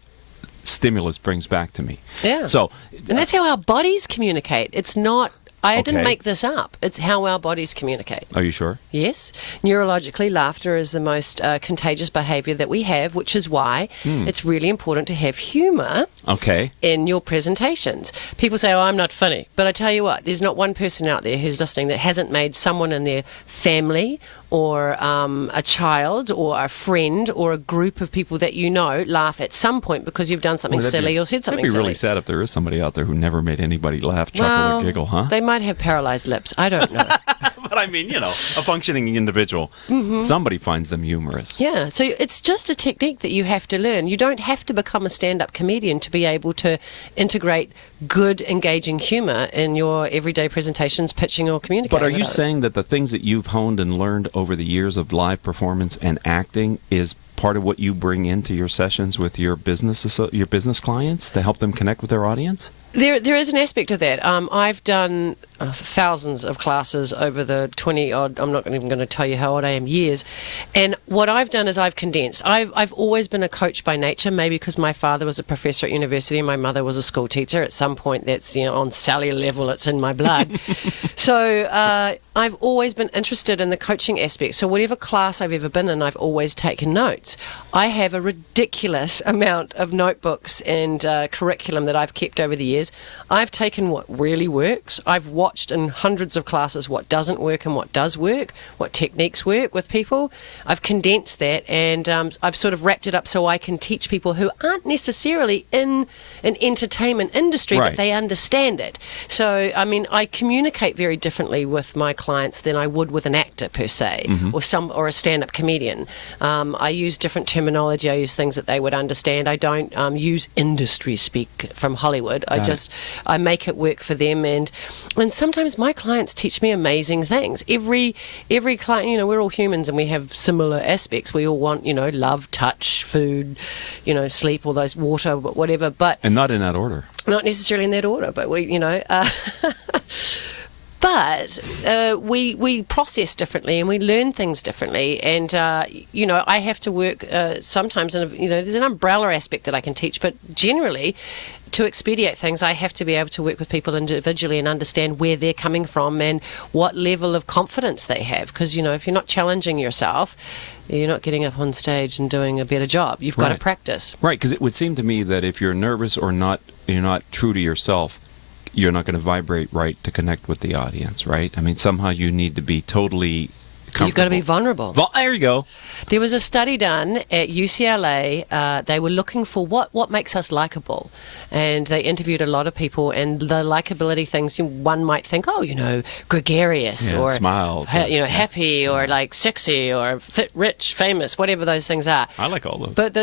stimulus brings back to me. Yeah. So, and that's how our bodies communicate. It's not, I didn't make this up. It's how our bodies communicate. Are you sure? Yes. Neurologically, laughter is the most contagious behavior that we have, which is why it's really important to have humor in your presentations. People say, oh, I'm not funny. But I tell you what, there's not one person out there who's listening that hasn't made someone in their family or a child or a friend or a group of people that you know laugh at some point because you've done something silly or said something silly. That'd be really sad if there is somebody out there who never made anybody laugh, chuckle, or giggle, huh? They might have paralyzed lips. I don't know. But I mean, a functioning individual, somebody finds them humorous. Yeah, so it's just a technique that you have to learn. You don't have to become a stand-up comedian to be able to integrate good, engaging humor in your everyday presentations, pitching, or communicating. But are you saying that the things that you've honed and learned over the years of live performance and acting is part of what you bring into your sessions with your business clients to help them connect with their audience? There is an aspect of that. I've done thousands of classes over the 20-odd, I'm not even going to tell you how old I am, years. And what I've done is I've condensed. I've always been a coach by nature, maybe because my father was a professor at university and my mother was a school teacher. At some point, that's, on cellular level, it's in my blood. So I've always been interested in the coaching aspect. So whatever class I've ever been in, I've always taken notes. I have a ridiculous amount of notebooks and curriculum that I've kept over the years. I've taken what really works. I've watched in hundreds of classes what doesn't work and what does work, what techniques work with people. I've condensed that and I've sort of wrapped it up so I can teach people who aren't necessarily in an entertainment industry, but they understand it. So, I mean, I communicate very differently with my clients than I would with an actor per se, or a stand-up comedian. I use different terminology. I use things that they would understand. I don't use industry speak from Hollywood. I make it work for them, and sometimes my clients teach me amazing things. Every client, we're all humans and we have similar aspects. We all want, love, touch, food, sleep, all those, water, whatever. And not in that order. Not necessarily in that order, but But we process differently and we learn things differently, and I have to work sometimes. There's an umbrella aspect that I can teach, but generally, to expedite things, I have to be able to work with people individually and understand where they're coming from and what level of confidence they have. Because if you're not challenging yourself, you're not getting up on stage and doing a better job. You've got to practice. Right, because it would seem to me that if you're nervous or not, you're not true to yourself, you're not going to vibrate right to connect with the audience, right? I mean, somehow you need to be totally comfortable. You've got to be vulnerable. There you go. There was a study done at UCLA. They were looking for what makes us likable. And they interviewed a lot of people, and the likability things, one might think, gregarious, or smiles, happy, or like sexy, or fit, rich, famous, whatever those things are. I like all those. But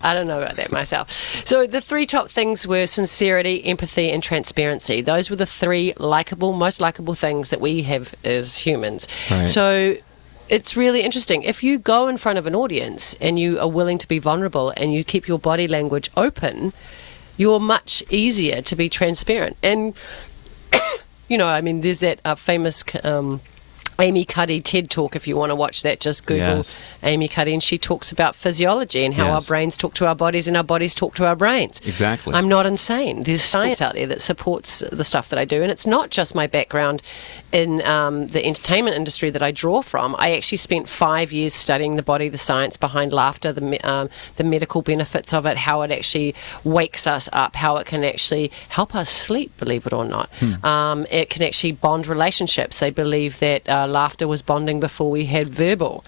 I don't know about that myself. So the three top things were sincerity, empathy, and transparency. Those were the three most likable things that we have as humans. Right. So it's really interesting. If you go in front of an audience and you are willing to be vulnerable and you keep your body language open, you're much easier to be transparent. And, there's that famous Amy Cuddy TED Talk. If you want to watch that, just Google Amy Cuddy, and she talks about physiology and how our brains talk to our bodies and our bodies talk to our brains. Exactly. I'm not insane. There's science out there that supports the stuff that I do, and it's not just my background in the entertainment industry that I draw from. I actually spent 5 years studying the body, the science behind laughter, the medical benefits of it, how it actually wakes us up, how it can actually help us sleep, believe it or not. It can actually bond relationships. They believe that laughter was bonding before we had verbal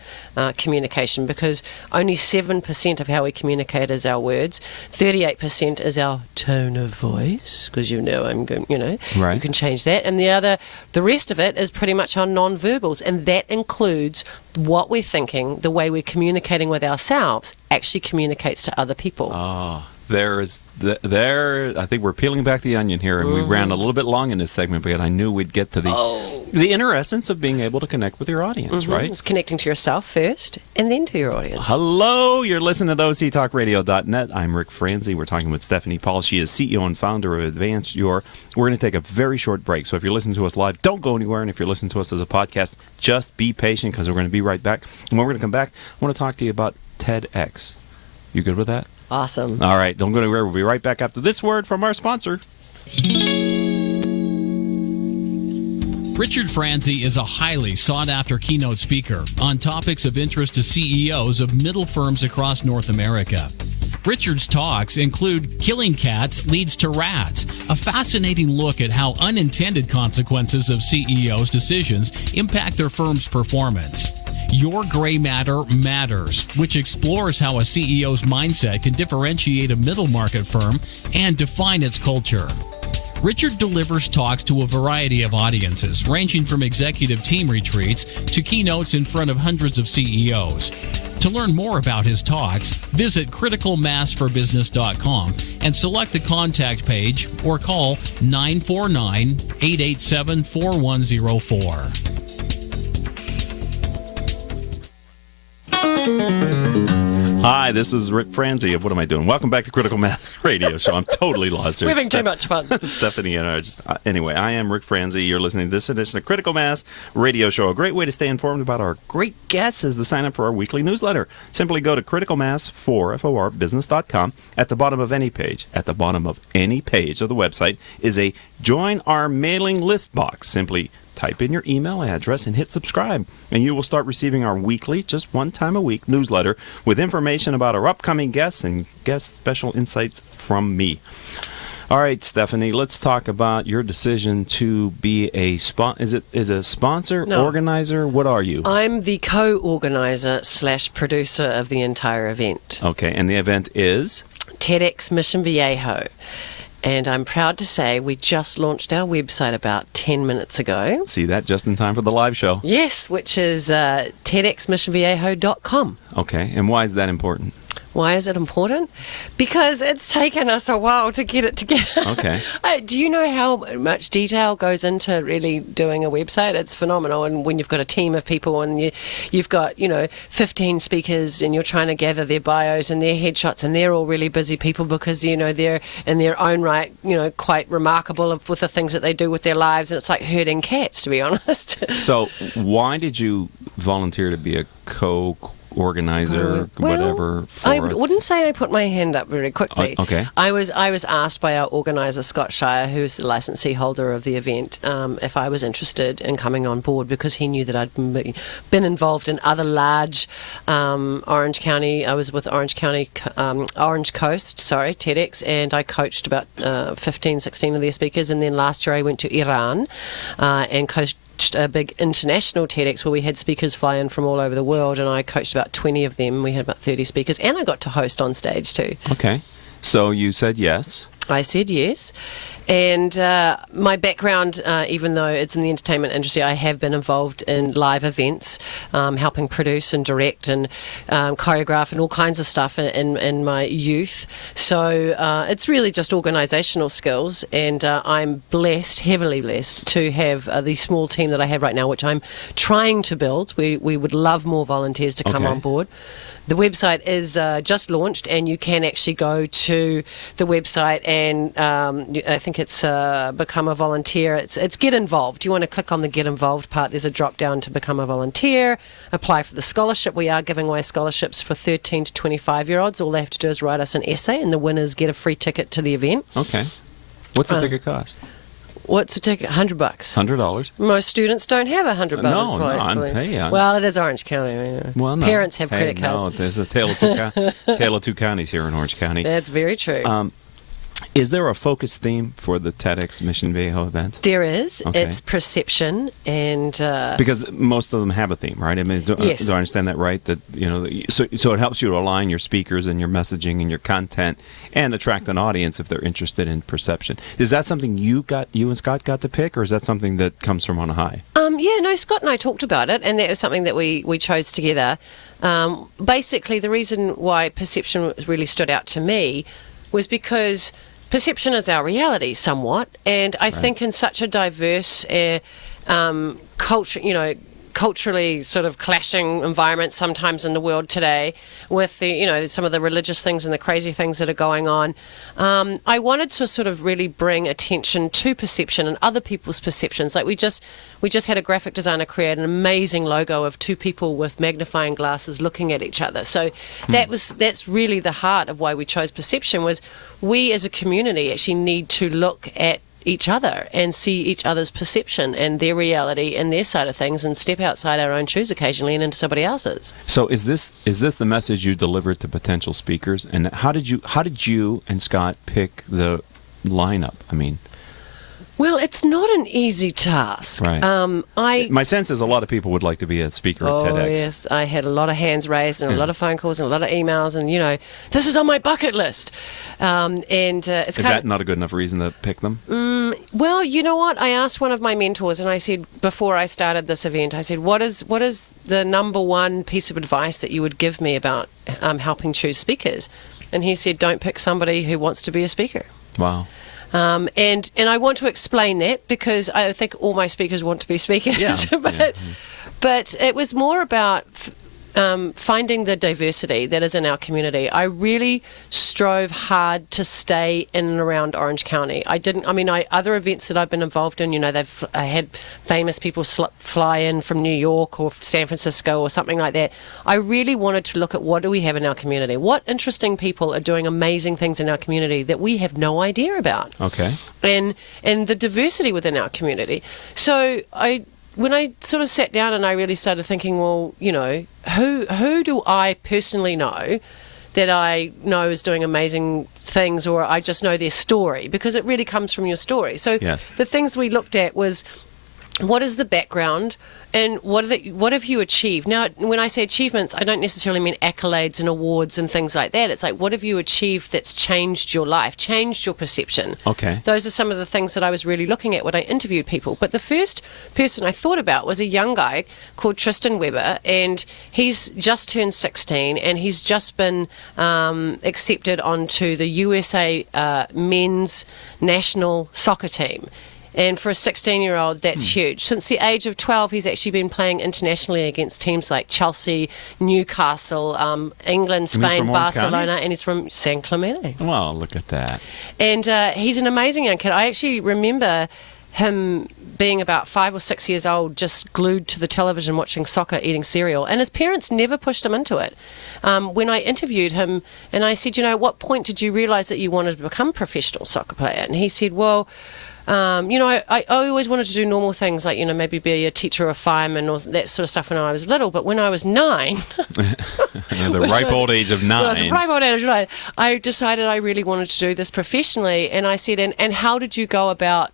communication, because only 7% of how we communicate is our words, 38% is our tone of voice, because I'm going, Right. you can change that, and the rest of it is pretty much our non-verbals, and that includes what we're thinking, the way we're communicating with ourselves actually communicates to other people. I think we're peeling back the onion here, and we ran a little bit long in this segment, but I knew we'd get to the inner essence of being able to connect with your audience, right? It's connecting to yourself first, and then to your audience. Hello, you're listening to OCTalkRadio.net. I'm Ric Franzi. We're talking with Stephanie Paul. She is CEO and founder of Advanced Your. We're going to take a very short break, so if you're listening to us live, don't go anywhere, and if you're listening to us as a podcast, just be patient, because we're going to be right back. And when we're going to come back, I want to talk to you about TEDx. You good with that? Awesome. All right, don't go anywhere. We'll be right back after this word from our sponsor. Richard Franzi is a highly sought-after keynote speaker on topics of interest to CEOs of middle firms across North America. Richard's talks include Killing Cats Leads to Rats, a fascinating look at how unintended consequences of CEOs' decisions impact their firm's performance. Your Gray Matter Matters, which explores how a CEO's mindset can differentiate a middle market firm and define its culture. Richard delivers talks to a variety of audiences, ranging from executive team retreats to keynotes in front of hundreds of CEOs. To learn more about his talks, visit criticalmassforbusiness.com and select the contact page or call 949-887-4104. Hi, this is Ric Franzi. What am I doing? Welcome back to Critical Mass Radio Show. I'm totally lost here. We're having too much fun. Stephanie and I anyway, I am Ric Franzi. You're listening to this edition of Critical Mass Radio Show. A great way to stay informed about our great guests is to sign up for our weekly newsletter. Simply go to criticalmass4business.com. At the bottom of any page of the website is a Join Our Mailing List box. Simply type in your email address and hit subscribe, and you will start receiving our weekly, just one time a week, newsletter with information about our upcoming guests and guest special insights from me. All right, Stephanie, let's talk about your decision to be a sponsor, No. organizer? What are you? I'm the co-organizer / producer of the entire event. Okay, and the event is? TEDx Mission Viejo. And I'm proud to say we just launched our website about 10 minutes ago. See that just in time for the live show. Yes, which is TEDxmissionviejo.com. Okay, and why is that important? Why is it important? Because it's taken us a while to get it together. Okay. Do you know how much detail goes into really doing a website? It's phenomenal. And when you've got a team of people and you've got, 15 speakers and you're trying to gather their bios and their headshots, and they're all really busy people because, they're in their own right, quite remarkable with the things that they do with their lives. And it's like herding cats, to be honest. So why did you volunteer to be a co-organizer, whatever? I wouldn't say I put my hand up very quickly. Okay. I was asked by our organizer, Scott Shire, who's the licensee holder of the event, if I was interested in coming on board, because he knew that I'd been involved in other large Orange County. I was with Orange County, Orange Coast, TEDx, and I coached about 15, 16 of their speakers. And then last year I went to Iran and coached a big international TEDx where we had speakers fly in from all over the world, and I coached about 20 of them. We had about 30 speakers, and I got to host on stage too. Okay. So you said yes. I said yes. And my background, even though it's in the entertainment industry, I have been involved in live events, helping produce and direct and choreograph and all kinds of stuff in my youth. So it's really just organisational skills, and I'm blessed, heavily blessed, to have the small team that I have right now, which I'm trying to build. We would love more volunteers to come on board. the website is just launched, and you can actually go to the website and I think it's become a volunteer. It's get involved. You want to click on the get involved part. There's a drop down to become a volunteer, apply for the scholarship. We are giving away scholarships for 13 to 25-year-olds. All they have to do is write us an essay, and the winners get a free ticket to the event. Okay. What's the ticket cost? What's a ticket? $100. $100. Most students don't have $100. No, I'm paying. Well, it is Orange County. Well, no. Parents have credit cards. No, there's a tale of two counties here in Orange County. That's very true. Is there a focus theme for the TEDx Mission Viejo event? There is. Okay. It's perception, and because most of them have a theme, right? I mean, yes. Do I understand that right? That so it helps you to align your speakers and your messaging and your content and attract an audience if they're interested in perception. Is that something you and Scott got to pick, or is that something that comes from on high? Scott and I talked about it, and that was something that we chose together. Basically, the reason why perception really stood out to me was because perception is our reality somewhat, and I think in such a diverse culture, culturally sort of clashing environment sometimes in the world today, with the some of the religious things and the crazy things that are going on, I wanted to sort of really bring attention to perception and other people's perceptions. Like we just had a graphic designer create an amazing logo of two people with magnifying glasses looking at each other. So that's really the heart of why we chose perception. Was we as a community actually need to look at each other and see each other's perception and their reality and their side of things, and step outside our own shoes occasionally and into somebody else's. So is this the message you delivered to potential speakers? And how did you and Scott pick the lineup? I mean, well, it's not an easy task. Right. My sense is a lot of people would like to be a speaker at TEDx. Oh, yes. I had a lot of hands raised and a lot of phone calls and a lot of emails, and, this is on my bucket list. Is that not a good enough reason to pick them? Well, you know what? I asked one of my mentors, and I said, before I started this event, I said, what is the number one piece of advice that you would give me about helping choose speakers? And he said, don't pick somebody who wants to be a speaker. Wow. And I want to explain that, because I think all my speakers want to be speakers. Yeah. But it was more about finding the diversity that is in our community. I really strove hard to stay in and around Orange County. Other events that I've been involved in, I had famous people fly in from New York or San Francisco or something like that. I really wanted to look at what do we have in our community? What interesting people are doing amazing things in our community that we have no idea about? Okay. And the diversity within our community. So when I sort of sat down and I really started thinking, well, who do I personally know that I know is doing amazing things, or I just know their story, because it really comes from your story. So the things we looked at was, what is the background, and what have you achieved? Now, when I say achievements, I don't necessarily mean accolades and awards and things like that. It's like, what have you achieved that's changed your life, changed your perception? Okay. Those are some of the things that I was really looking at when I interviewed people. But the first person I thought about was a young guy called Tristan Weber, and he's just turned 16, and he's just been accepted onto the USA men's national soccer team. And for a 16-year-old, that's huge. Since the age of 12, he's actually been playing internationally against teams like Chelsea, Newcastle, England, Spain, Barcelona, and he's from San Clemente. Wow, look at that. And he's an amazing young kid. I actually remember him being about 5 or 6 years old, just glued to the television watching soccer, eating cereal, and his parents never pushed him into it. When I interviewed him and I said, at what point did you realise that you wanted to become a professional soccer player? And he said, well, I always wanted to do normal things, like, maybe be a teacher or a fireman or that sort of stuff when I was little. But when I was 9, the ripe old age of 9. When I was the ripe old age of 9, I decided I really wanted to do this professionally. And I said, and how did you go about,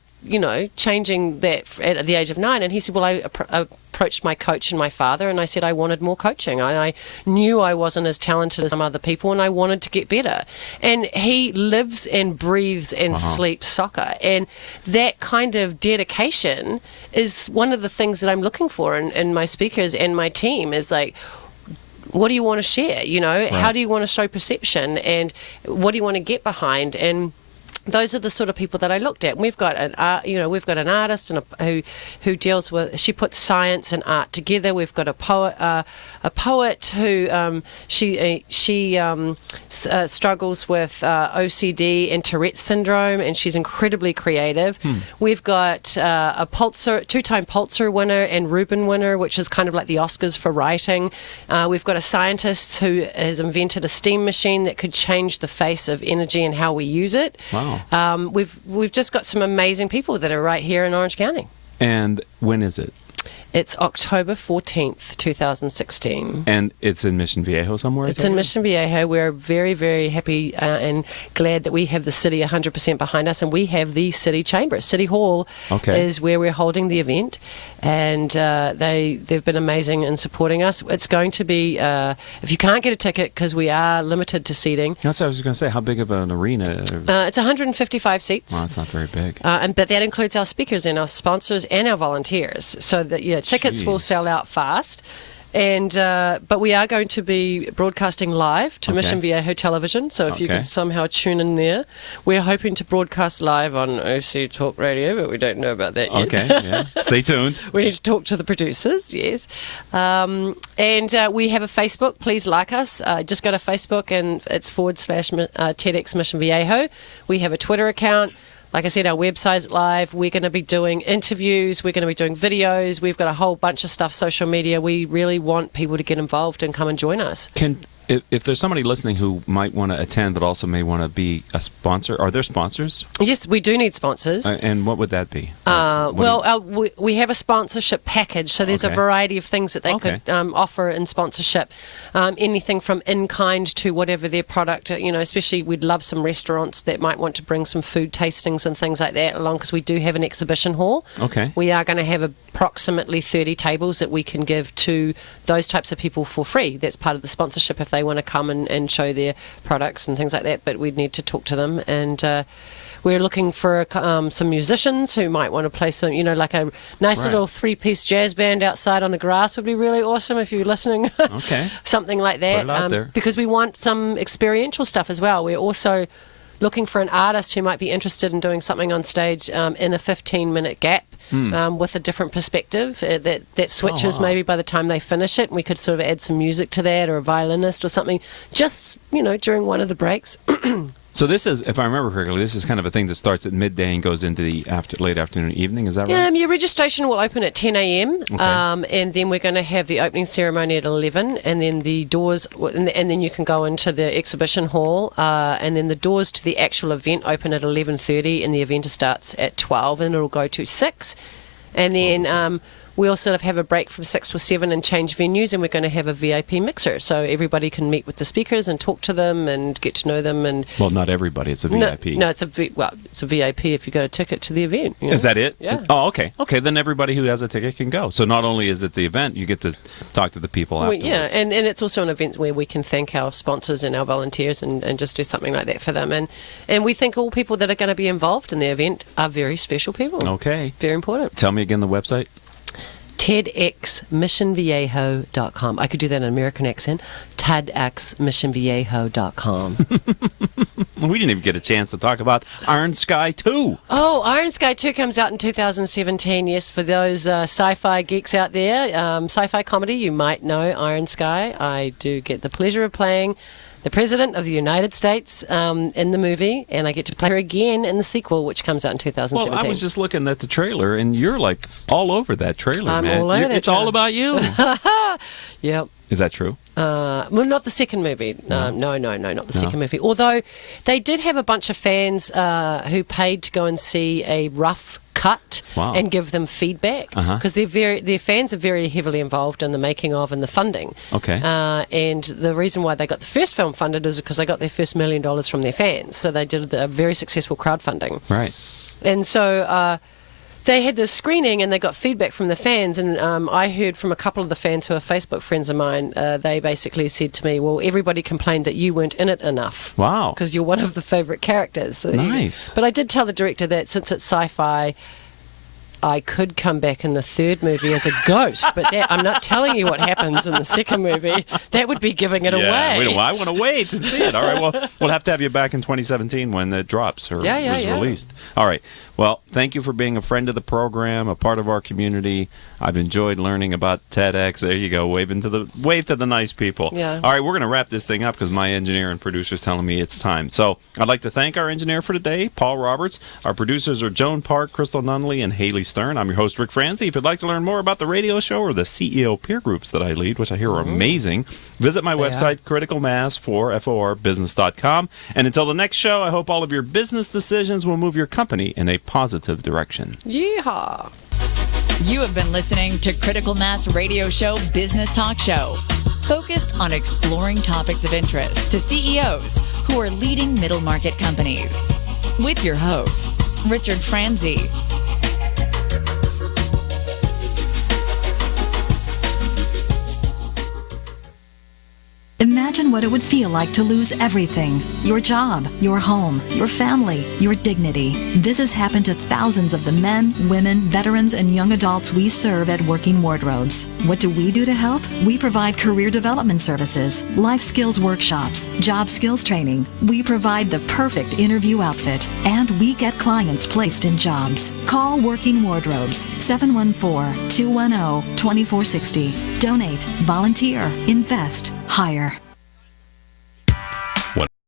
changing that at the age of 9? And he said, well, I approached my coach and my father, and I said I wanted more coaching. I knew I wasn't as talented as some other people, and I wanted to get better. And he lives and breathes and sleeps soccer, and that kind of dedication is one of the things that I'm looking for in my speakers and my team. Is like, what do you want to share? How do you want to show perception, and what do you want to get behind? And those are the sort of people that I looked at. And we've got an artist who deals with. She puts science and art together. We've got a poet who struggles with OCD and Tourette's syndrome, and she's incredibly creative. We've got a two-time Pulitzer winner and Reuben winner, which is kind of like the Oscars for writing. We've got a scientist who has invented a steam machine that could change the face of energy and how we use it. Wow. We've just got some amazing people that are right here in Orange County. And when is it? It's October 14th, 2016. And it's in Mission Viejo somewhere? It's in Mission Viejo. We're very, very happy and glad that we have the city 100% behind us, and we have the city chamber. City Hall is where we're holding the event, and they've been amazing in supporting us. It's going to be, if you can't get a ticket, because we are limited to seating. That's what I was going to say. How big of an arena? It's 155 seats. Wow, it's not very big. But that includes our speakers and our sponsors and our volunteers. So that tickets will sell out fast. And but we are going to be broadcasting live to Mission Viejo Television, so if you can somehow tune in there. We're hoping to broadcast live on OC Talk Radio, but we don't know about that yet. Okay, yeah. Stay tuned. We need to talk to the producers, yes. And we have a Facebook. Please like us. Just go to Facebook, and it's / TEDx Mission Viejo. We have a Twitter account. Like I said, our website's live. We're going to be doing interviews. We're going to be doing videos. We've got a whole bunch of stuff, social media. We really want people to get involved and come and join us. If there's somebody listening who might want to attend but also may want to be a sponsor, are there sponsors? Yes, we do need sponsors. And what would that be? We have a sponsorship package, so there's a variety of things that they could offer in sponsorship. Anything from in-kind to whatever their product, especially we'd love some restaurants that might want to bring some food tastings and things like that along, because we do have an exhibition hall. Okay. We are going to have approximately 30 tables that we can give to those types of people for free. That's part of the sponsorship if they want to come and show their products and things like that, but we'd need to talk to them. And we're looking for some musicians who might want to play some, like a nice little 3-piece jazz band outside on the grass would be really awesome if you're listening. Okay. Something like that. Put it out there. Because we want some experiential stuff as well. We're also looking for an artist who might be interested in doing something on stage in a 15-minute gap. With a different perspective that switches maybe by the time they finish it. We could sort of add some music to that, or a violinist or something, just during one of the breaks. So this is, if I remember correctly, this is kind of a thing that starts at midday and goes into the late afternoon, evening. Is that right? Your registration will open at 10 a.m. And then we're going to have the opening ceremony at 11, and then the doors, and then you can go into the exhibition hall, and then the doors to the actual event open at 11:30, and the event starts at 12, and it'll go to 6, and then. We'll sort of have a break from 6 to 7 and change venues, and we're going to have a VIP mixer, so everybody can meet with the speakers and talk to them and get to know them. And well, not everybody. It's a VIP. No, it's a VIP if you got a ticket to the event. Is that it? Yeah. Oh, okay. Okay, then everybody who has a ticket can go. So not only is it the event, you get to talk to the people afterwards. Yeah, and it's also an event where we can thank our sponsors and our volunteers and just do something like that for them. And we think all people that are going to be involved in the event are very special people. Okay. Very important. Tell me again the website. TEDxmissionviejo.com. I could do that in an American accent. TEDxmissionviejo.com. We didn't even get a chance to talk about Iron Sky 2. Oh, Iron Sky 2 comes out in 2017. Yes, for those sci-fi geeks out there, sci-fi comedy, you might know Iron Sky. I do get the pleasure of playing the President of the United States in the movie, and I get to play her again in the sequel, which comes out in 2017. Well, I was just looking at the trailer, and you're like all over that trailer, I'm man. all over that It's trailer. all about you. Yep. Is that true? Well, not the second movie. No, not the second movie. Although they did have a bunch of fans who paid to go and see a rough cut and give them feedback, because their fans are very heavily involved in the making of and the funding. Okay. And the reason why they got the first film funded is because they got their first $1 million from their fans. So they did a very successful crowdfunding. Right. And so they had this screening and they got feedback from the fans, and I heard from a couple of the fans who are Facebook friends of mine. They basically said to me, well, everybody complained that you weren't in it enough. Wow. Because you're one of the favourite characters. So nice. But I did tell the director that since it's sci-fi, I could come back in the third movie as a ghost, but I'm not telling you what happens in the second movie. That would be giving it away. I want to wait to see it. All right, well, we'll have to have you back in 2017 when it drops or is released. All right. Well, thank you for being a friend of the program, a part of our community. I've enjoyed learning about TEDx. There you go, wave to the nice people. Yeah. All right, we're going to wrap this thing up because my engineer and producer is telling me it's time. So I'd like to thank our engineer for today, Paul Roberts. Our producers are Joan Park, Crystal Nunley, and Haley Stern. I'm your host, Ric Franzi. If you'd like to learn more about the radio show or the CEO peer groups that I lead, which I hear are amazing, visit my website, criticalmass4forbusiness.com. And until the next show, I hope all of your business decisions will move your company in a positive direction. Yeehaw. You have been listening to Critical Mass Radio Show Business Talk Show, focused on exploring topics of interest to CEOs who are leading middle market companies. With your host, Richard Franzi. Imagine what it would feel like to lose everything. Your job, your home, your family, your dignity. This has happened to thousands of the men, women, veterans, and young adults we serve at Working Wardrobes. What do we do to help? We provide career development services, life skills workshops, job skills training. We provide the perfect interview outfit, and we get clients placed in jobs. Call Working Wardrobes, 714-210-2460. Donate, volunteer, invest, hire.